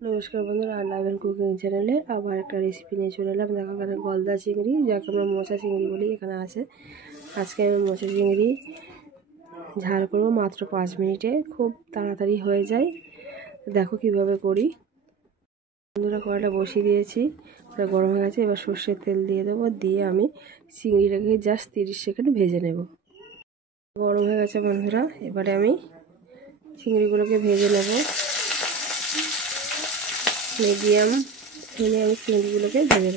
নমস্কার বন্ধুরা, লাভ কুকিং চ্যানেলে আবার একটা রেসিপি নিয়ে চলে এলাম। দেখো এখানে গলদা চিংড়ি, যাকে আমরা মোচা চিংড়ি বলি, এখানে আছে। আজকে আমি মোচা চিংড়ি ঝাল করবো মাত্র 5 মিনিটে, খুব তাড়াতাড়ি হয়ে যায়। দেখো কিভাবে করি। বন্ধুরা, কড়াইটা বসিয়ে দিয়েছি, গরম হয়ে গেছে। এবার সর্ষের তেল দিয়ে দেবো, দিয়ে আমি চিংড়িটাকে জাস্ট 30 সেকেন্ড ভেজে নেব। গরম হয়ে গেছে বন্ধুরা, এবারে আমি চিংড়িগুলোকে ভেজে নেব। মিডিয়াম ফ্লেমে আমি চিংড়িগুলোকে ভেজে নেব।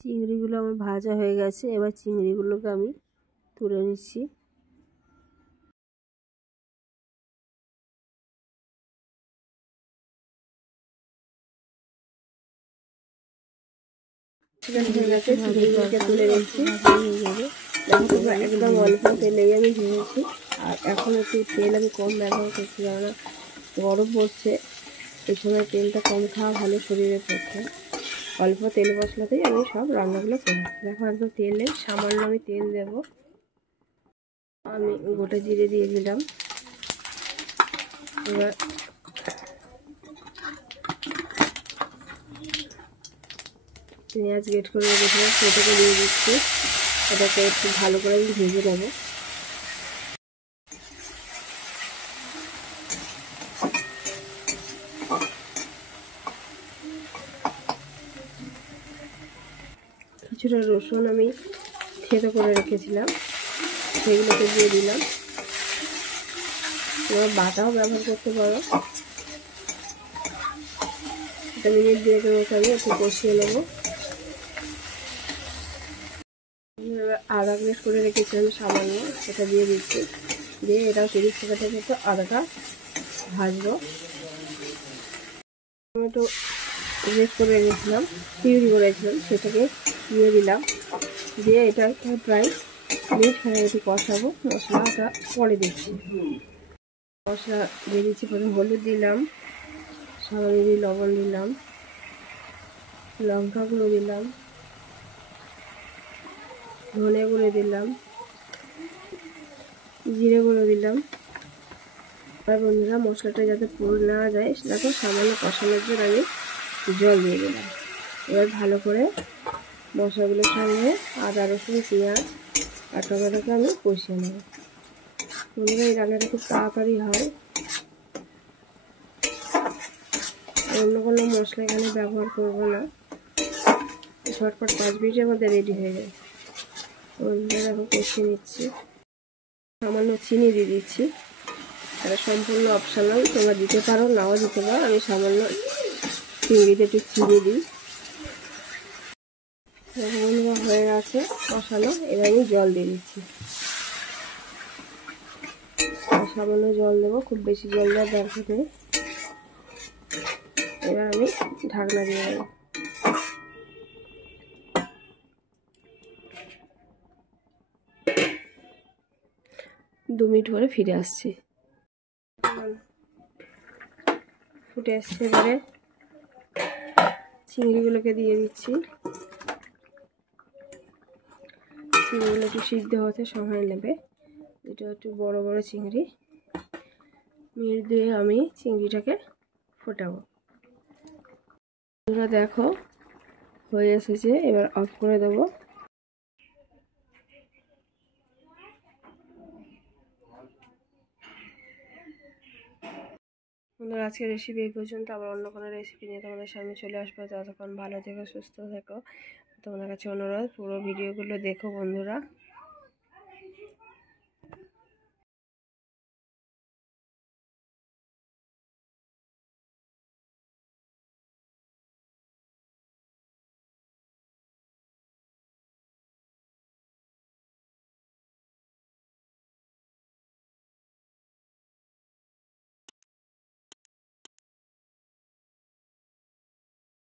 চিংড়িগুলো আমার ভাজা হয়ে গেছে, এবার চিংড়িগুলোকে আমি তুলে নিচ্ছি। চিংড়িগুলোকে তুলে নিচ্ছি। একদম অল্প তেলেই আমি ভেজেছি, আর এখন একটু তেল আমি কম ব্যবহার করছি, কেননা গরম পড়ছে। এই সময় তেলটা কম খাওয়া ভালো শরীরের পক্ষে। অল্প তেল মশলাতেই আমি সব রান্নাগুলো করি। দেখো একদম তেলে সামান্য আমি তেল দেব। আমি গোটা জিরে দিয়ে দিলাম। এবার পেঁয়াজ গ্রেট করে রেখেছিলাম, সেটাকে দিয়ে দিচ্ছি। এটাকে একটু ভালো করে আমি ভেজে নেব। কিছুটা রসুন আমি থেতো করে রেখেছিলাম, সেগুলোকে দিয়ে দিলাম। তোমরা বাটাও ব্যবহার করতে পারো। এটা মিনিট 2 মতো আমি একটু কষিয়ে নেব। আদা গ্রেট করে রেখেছিলাম সামান্য, সেটা দিয়ে দিচ্ছি। দিয়ে এটাও 30 সেকেন্ডের মতো আদাটা ভাজবো। টমেটো গ্রেট করে রেখেছিলাম, পিউরি করেছিলাম, সেটাকে দিয়ে দিলাম। দিয়ে এটা প্রায় মিনিট খানে একটু কষাবো। মশলাটা পরে দিচ্ছি। মশলা দিয়ে দিচ্ছি। প্রথমে হলুদ দিলাম, সামান্য লবণ দিলাম, লঙ্কা গুঁড়ো দিলাম, ধনে গুঁড়ো দিলাম, জিরে গুঁড়ো দিলাম। আর বন্ধুরা, মশলাটা যাতে পুড়ে না যায়, সেটাকে সামান্য কষানোর জন্য আমি জল দিয়ে দিলাম। এবার ভালো করে মশলাগুলোর সঙ্গে আদা রসুন পেঁয়াজ আর টমেটোকে আমি কষিয়ে নেব। বন্ধুরা, এই রান্নাটা খুব তাড়াতাড়ি হয়, অন্য কোনো মশলা এখানে ব্যবহার করবো না। ঝটপট 5 মিনিটের মধ্যে রেডি হয়ে যায়। বন্ধুরা দেখো, কষিয়ে নিচ্ছি। সামান্য চিনি দিয়ে দিচ্ছি। এটা সম্পূর্ণ অপশনাল, তোমরা দিতে পারো নাও দিতে পারো। আমি সামান্য চিংড়িতে একটু চিনি দিই। বন্ধুরা হয়ে গেছে কষানো, এবার আমি জল দিয়ে দিচ্ছি। সামান্য জল দেবো, খুব বেশি জল দেওয়ার দরকার নেই। এবার আমি ঢাকনা দিয়ে দেবো। 2 মিনিট পরে ফিরে আসছি। ফুটে আসছে, এবারে চিংড়িগুলোকে দিয়ে দিচ্ছি। চিংড়িগুলো একটু সিদ্ধ হতে সময় নেবে। এটা একটু বড় বড় চিংড়ি। মিনিট 2 আমি চিংড়িটাকে ফোটাবো। তোমরা দেখো হয়ে এসেছে, এবার অফ করে দেবো। বন্ধুরা, আজকের রেসিপি এই পর্যন্ত। আবার অন্য কোনো রেসিপি নিয়ে তোমাদের সামনে চলে আসবো। ততক্ষণ ভালো থেকো, সুস্থ থেকো। তোমাদের কাছে অনুরোধ, পুরো ভিডিওগুলো দেখো বন্ধুরা।